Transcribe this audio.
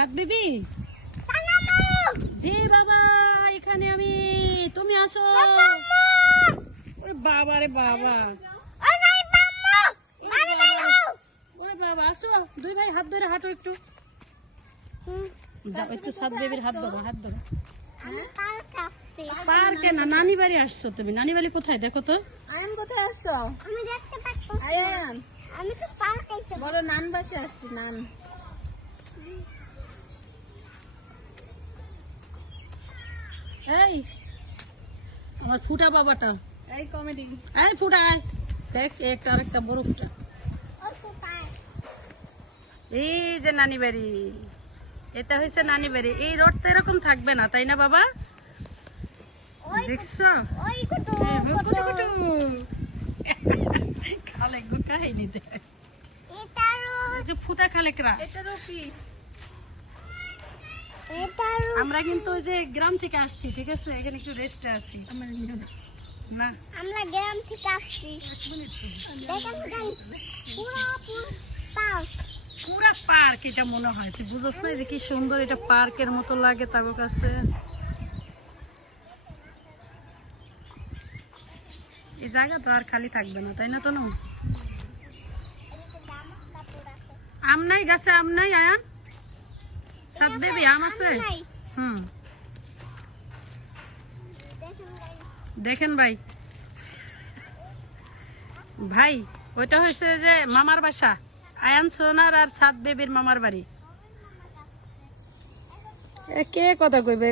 সাত বেবি জি বাবা এখানে আমি, তুমি আসো। ওরে বাবা রে বাবা, ওরে বাবা আসো, দুই ভাই হাত ধরে হাঁটো একটু, যাও একটু সাত বেবির হাত ধরো, হাত ধরো। পার্কে না, নানি বাড়ি আসছো তুমি। নানি বাড়ি কোথায় দেখো তো। আয়ান কোথায় আসছো? আমি দেখতে পাচ্ছি। আয়ান আমি তো পার্কে আছি। বড় নান বাসে আসছি, নান। এই আমার ফুটা বাবাটা, এই কমেডি। এই ফুটা আয়, দেখ একটা আরেকটা বড় ফুটা। ওই তো পার্ক। এই যে নানি বাড়ি, এটা হয়েছে নানি বাড়ি। এই রোড তো এরকম থাকবে না, তাই না বাবা? ওই দেখছো ওই কত খালে কাহিনী দেখ, এটারও এই যে ফুটা খালেকরা। এটারও কি? এটারও আমরা কিন্তু ওই যে গ্রাম থেকে আসছি, ঠিক আছে, এখানে একটু রেস্টে আছি। না আমরা গ্রাম থেকে আসছি। দেখেন গাইস, পুরো পার্ক। পুরা পার্ক এটা মনে হয়, তুই বুঝছ না যে কি সুন্দর এটা পার্কের মতো লাগে তার কাছে। এই জায়গা তো আর খালি থাকবে না, তাই না? তো না, আম নাই গাছে, আম নাই আয়ান? সাত বেবি আম আছে? হুম, দেখেন ভাই, ভাই ওইটা হয়েছে যে মামার বাসা, আয়ান সোনার আর সাত বেবির মামার বাড়ি। কে কথা কইবে?